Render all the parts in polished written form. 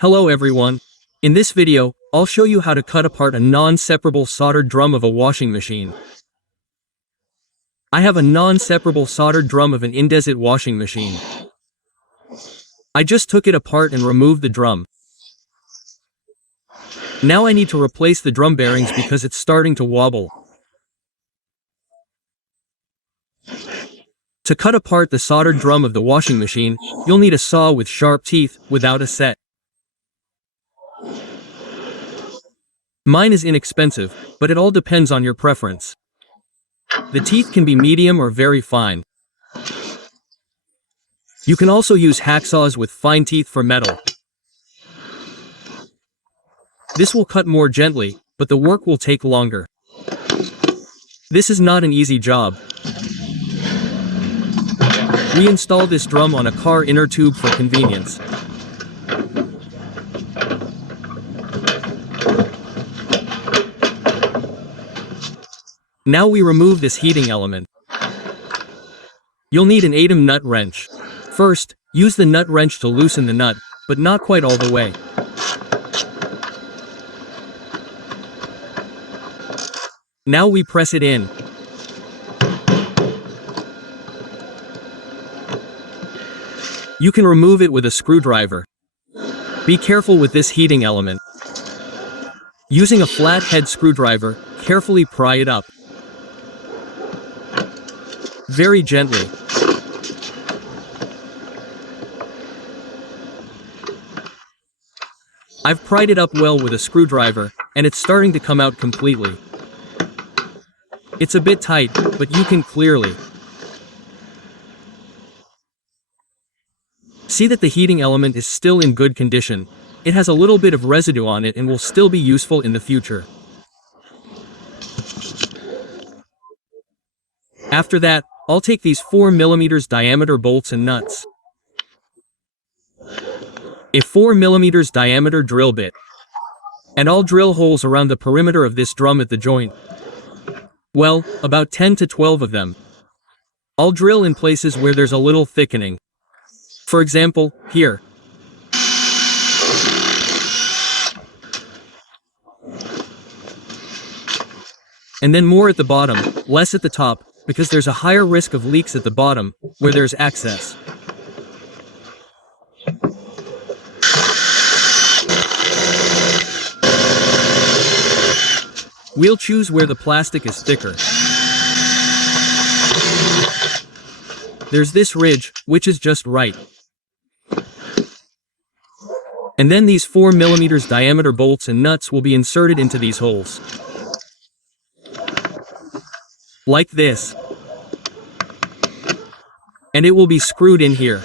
Hello everyone. In this video, I'll show you how to cut apart a non-separable soldered drum of a washing machine. I have a non-separable soldered drum of an indesit washing machine. I just took it apart and removed the drum. Now I need to replace the drum bearings because it's starting to wobble. To cut apart the soldered drum of the washing machine, you'll need a saw with sharp teeth, without a set. Mine is inexpensive, but it all depends on your preference. The teeth can be medium or very fine. You can also use hacksaws with fine teeth for metal. This will cut more gently, but the work will take longer. This is not an easy job. We installed this drum on a car inner tube for convenience. Now we remove this heating element. You'll need an 8mm nut wrench. First, use the nut wrench to loosen the nut, but not quite all the way. Now we press it in. You can remove it with a screwdriver. Be careful with this heating element. Using a flat head screwdriver, carefully pry it up. Very gently. I've pried it up well with a screwdriver, and it's starting to come out completely. It's a bit tight, but you can clearly see that the heating element is still in good condition. It has a little bit of residue on it and will still be useful in the future. After that, I'll take these 4mm diameter bolts and nuts. A 4mm diameter drill bit. And I'll drill holes around the perimeter of this drum at the joint. Well, about 10 to 12 of them. I'll drill in places where there's a little thickening. For example, here. And then more at the bottom, less at the top, because there's a higher risk of leaks at the bottom, where there's access. We'll choose where the plastic is thicker. There's this ridge, which is just right. And then these 4mm diameter bolts and nuts will be inserted into these holes. Like this. And it will be screwed in here.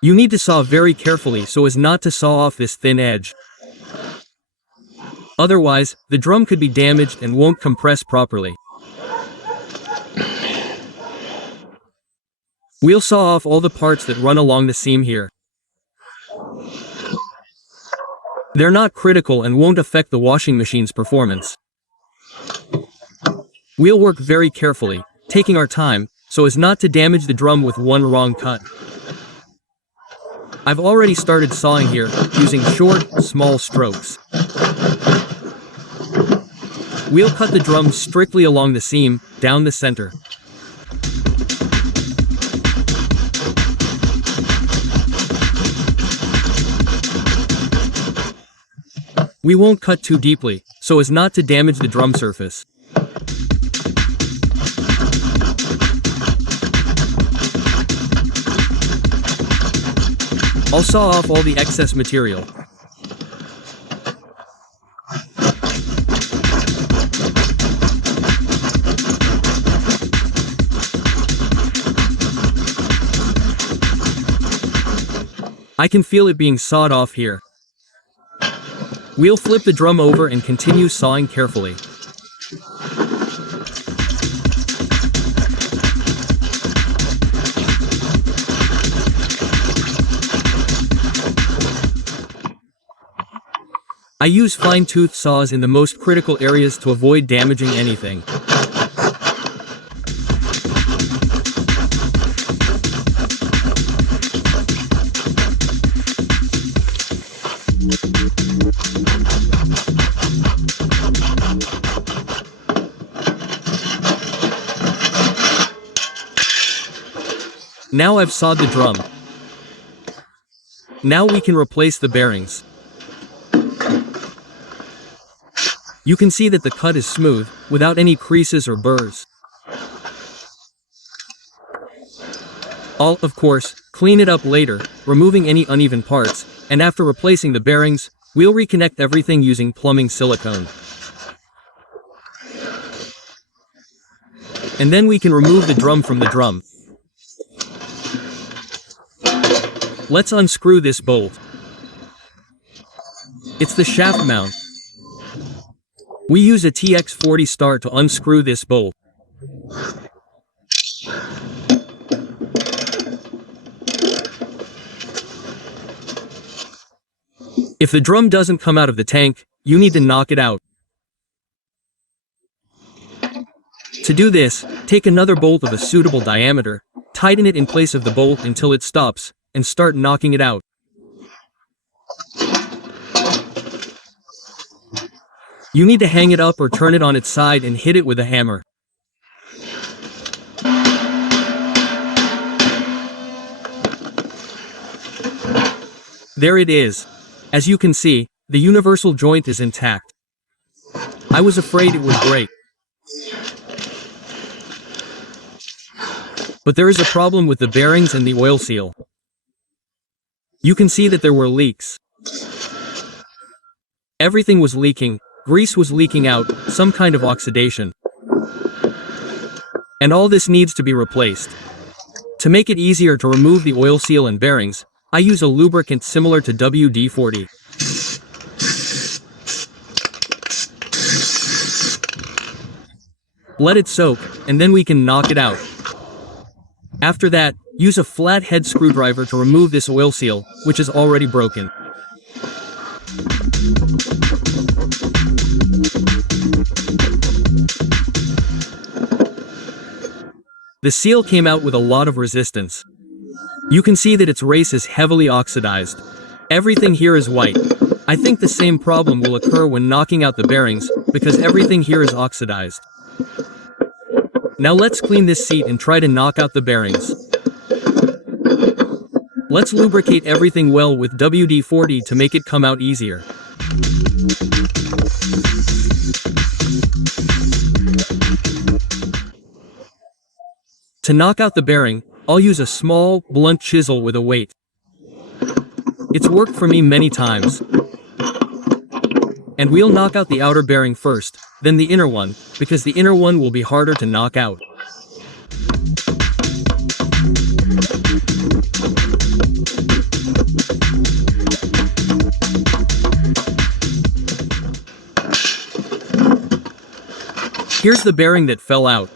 You need to saw very carefully so as not to saw off this thin edge. Otherwise, the drum could be damaged and won't compress properly. We'll saw off all the parts that run along the seam here. They're not critical and won't affect the washing machine's performance. We'll work very carefully, taking our time, so as not to damage the drum with one wrong cut. I've already started sawing here, using short, small strokes. We'll cut the drum strictly along the seam, down the center. We won't cut too deeply, so as not to damage the drum surface. I'll saw off all the excess material. I can feel it being sawed off here. We'll flip the drum over and continue sawing carefully. I use fine-tooth saws in the most critical areas to avoid damaging anything. Now I've sawed the drum. Now we can replace the bearings. You can see that the cut is smooth, without any creases or burrs. I'll, of course, clean it up later, removing any uneven parts, and after replacing the bearings, we'll reconnect everything using plumbing silicone. And then we can remove the drum from the drum. Let's unscrew this bolt. It's the shaft mount. We use a TX40 star to unscrew this bolt. If the drum doesn't come out of the tank, you need to knock it out. To do this, take another bolt of a suitable diameter, tighten it in place of the bolt until it stops, and start knocking it out. You need to hang it up or turn it on its side and hit it with a hammer. There it is. As you can see, the universal joint is intact. I was afraid it would break. But there is a problem with the bearings and the oil seal. You can see that there were leaks. Everything was leaking, grease was leaking out, some kind of oxidation. And all this needs to be replaced. To make it easier to remove the oil seal and bearings, I use a lubricant similar to WD-40. Let it soak, and then we can knock it out. After that, use a flat head screwdriver to remove this oil seal, which is already broken. The seal came out with a lot of resistance. You can see that its race is heavily oxidized. Everything here is white. I think the same problem will occur when knocking out the bearings, because everything here is oxidized. Now let's clean this seat and try to knock out the bearings. Let's lubricate everything well with WD-40 to make it come out easier. To knock out the bearing, I'll use a small, blunt chisel with a weight. It's worked for me many times. And we'll knock out the outer bearing first, then the inner one, because the inner one will be harder to knock out. Here's the bearing that fell out.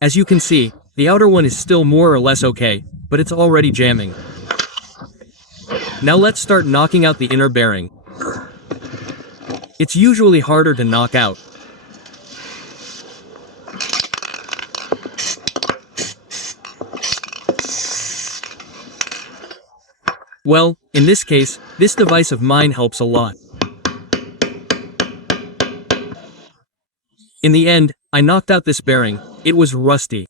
As you can see, the outer one is still more or less okay, but it's already jamming. Now let's start knocking out the inner bearing. It's usually harder to knock out. Well, in this case, this device of mine helps a lot. In the end, I knocked out this bearing. It was rusty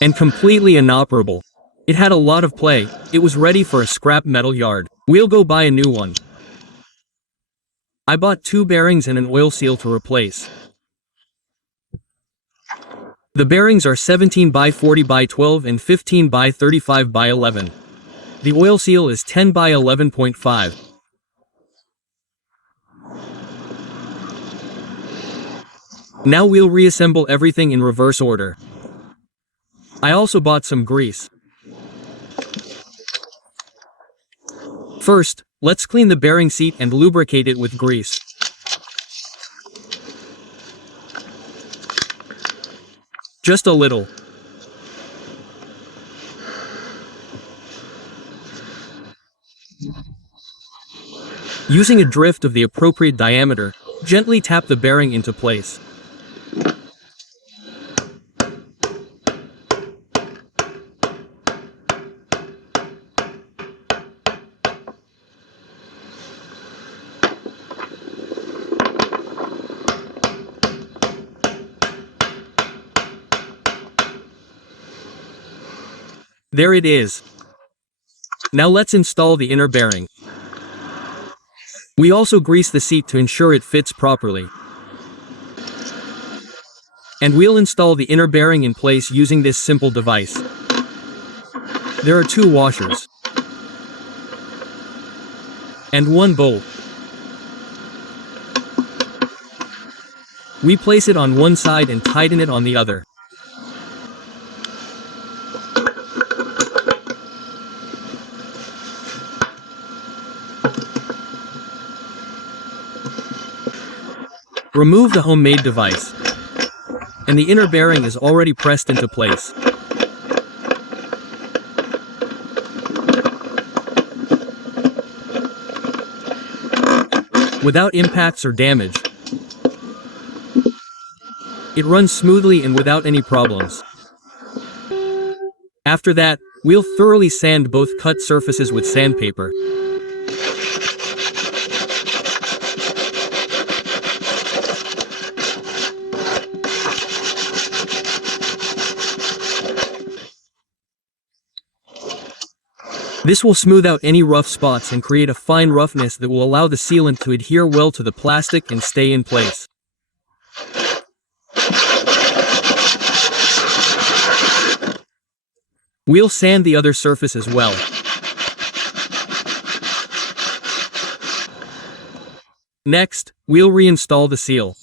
and completely inoperable. It had a lot of play. It was ready for a scrap metal yard. We'll go buy a new one. I bought 2 bearings and an oil seal to replace. The bearings are 17 by 40 by 12 and 15 by 35 by 11. The oil seal is 10 by 11.5. Now we'll reassemble everything in reverse order. I also bought some grease. First, let's clean the bearing seat and lubricate it with grease. Just a little. Using a drift of the appropriate diameter, gently tap the bearing into place. There it is. Now let's install the inner bearing. We also grease the seat to ensure it fits properly. And we'll install the inner bearing in place using this simple device. There are 2 washers and 1 bolt. We place it on one side and tighten it on the other. Remove the homemade device, and the inner bearing is already pressed into place. Without impacts or damage. It runs smoothly and without any problems. After that, we'll thoroughly sand both cut surfaces with sandpaper. This will smooth out any rough spots and create a fine roughness that will allow the sealant to adhere well to the plastic and stay in place. We'll sand the other surface as well. Next, we'll reinstall the seal.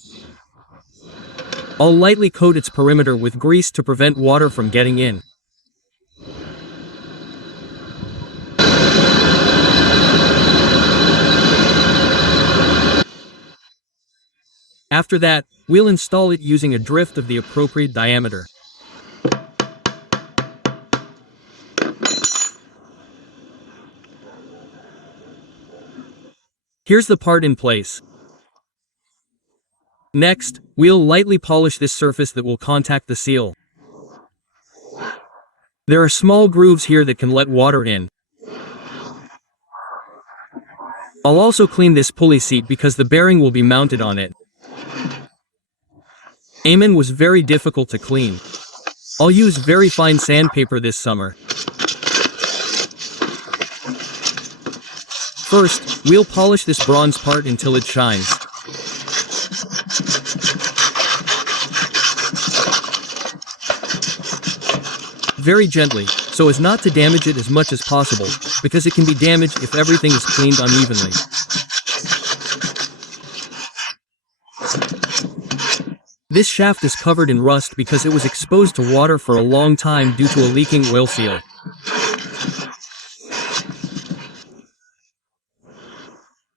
I'll lightly coat its perimeter with grease to prevent water from getting in. After that, we'll install it using a drift of the appropriate diameter. Here's the part in place. Next, we'll lightly polish this surface that will contact the seal. There are small grooves here that can let water in. I'll also clean this pulley seat because the bearing will be mounted on it. Amen was very difficult to clean. I'll use very fine sandpaper this summer. First, we'll polish this bronze part until it shines. Very gently, so as not to damage it as much as possible, because it can be damaged if everything is cleaned unevenly. This shaft is covered in rust because it was exposed to water for a long time due to a leaking oil seal.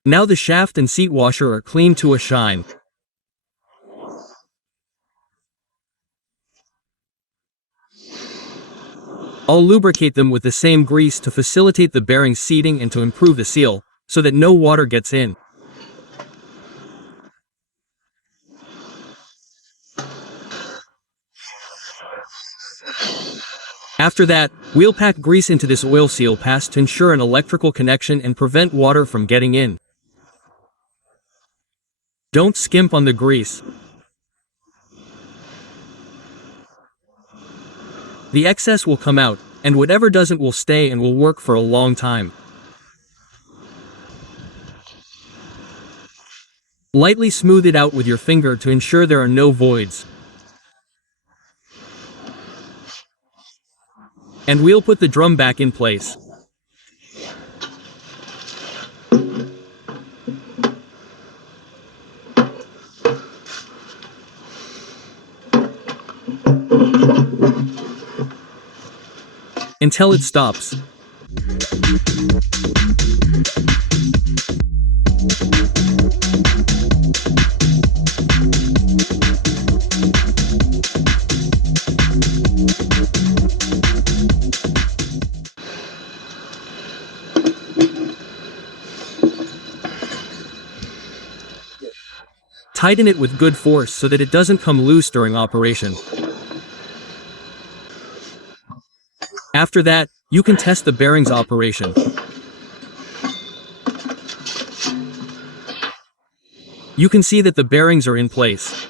Now the shaft and seat washer are clean to a shine. I'll lubricate them with the same grease to facilitate the bearing seating and to improve the seal, so that no water gets in. After that, we'll pack grease into this oil seal pass to ensure an electrical connection and prevent water from getting in. Don't skimp on the grease. The excess will come out, and whatever doesn't will stay and will work for a long time. Lightly smooth it out with your finger to ensure there are no voids. And we'll put the drum back in place. Until it stops. Tighten it with good force so that it doesn't come loose during operation. After that, you can test the bearing's operation. You can see that the bearings are in place.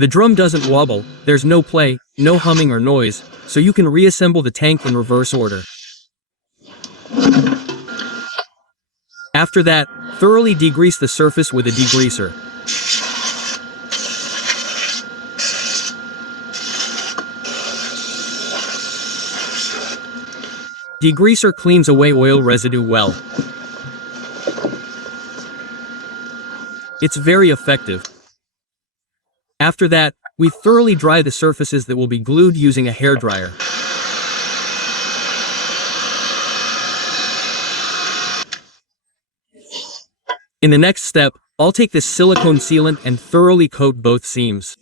The drum doesn't wobble, there's no play, no humming or noise, so you can reassemble the tank in reverse order. After that, thoroughly degrease the surface with a degreaser. Degreaser cleans away oil residue well. It's very effective. After that, we thoroughly dry the surfaces that will be glued using a hairdryer. In the next step, I'll take this silicone sealant and thoroughly coat both seams.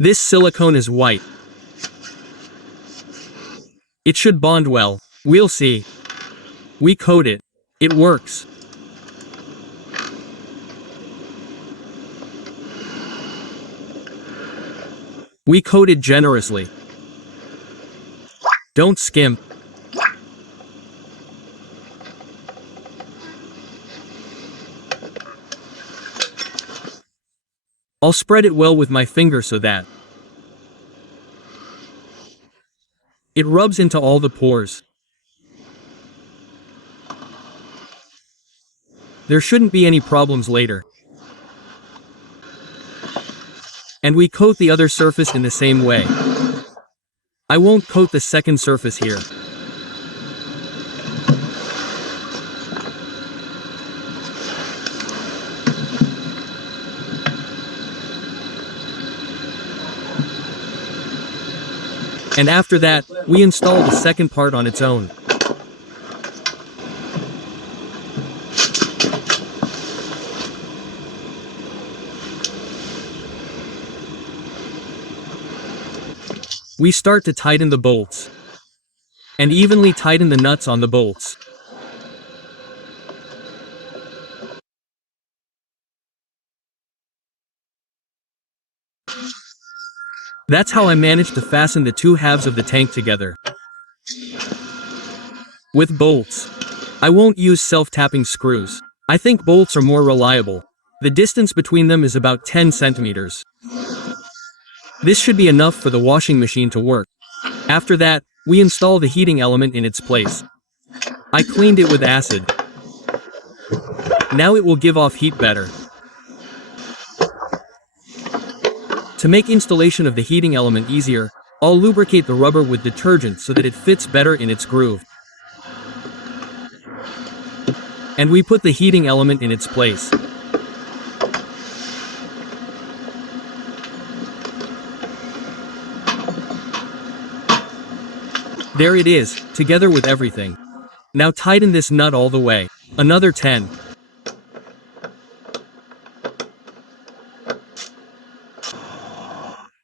This silicone is white. It should bond well. We'll see. We coat it. It works. We coated generously. Don't skimp. I'll spread it well with my finger so that it rubs into all the pores. There shouldn't be any problems later. And we coat the other surface in the same way. I won't coat the second surface here. And after that, we install the second part on its own. We start to tighten the bolts. And evenly tighten the nuts on the bolts. That's how I managed to fasten the two halves of the tank together. With bolts. I won't use self-tapping screws. I think bolts are more reliable. The distance between them is about 10 centimeters. This should be enough for the washing machine to work. After that, we install the heating element in its place. I cleaned it with acid. Now it will give off heat better. To make installation of the heating element easier, I'll lubricate the rubber with detergent so that it fits better in its groove. And we put the heating element in its place. There it is, together with everything. Now tighten this nut all the way. Another 10.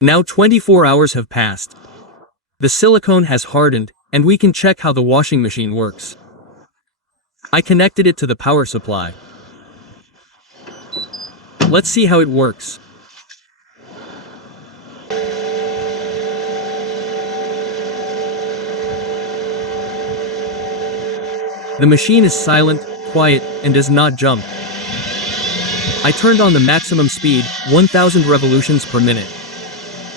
Now 24 hours have passed. The silicone has hardened, and we can check how the washing machine works. I connected it to the power supply. Let's see how it works. The machine is silent, quiet, and does not jump. I turned on the maximum speed, 1000 revolutions per minute.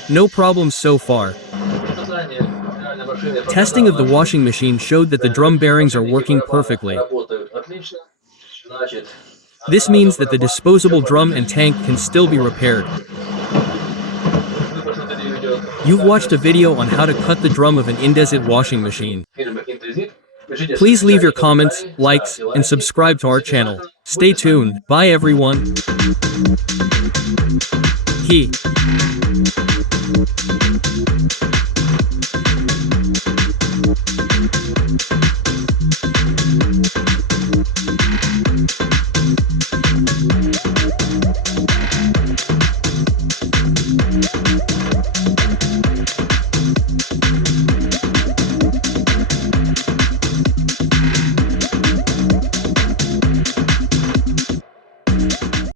No problems so far. Testing of the washing machine showed that the drum bearings are working perfectly. This means that the disposable drum and tank can still be repaired. You've watched a video on how to cut the drum of an indesit washing machine. Please leave your comments, likes, and subscribe to our channel. Stay tuned. Bye everyone. Key.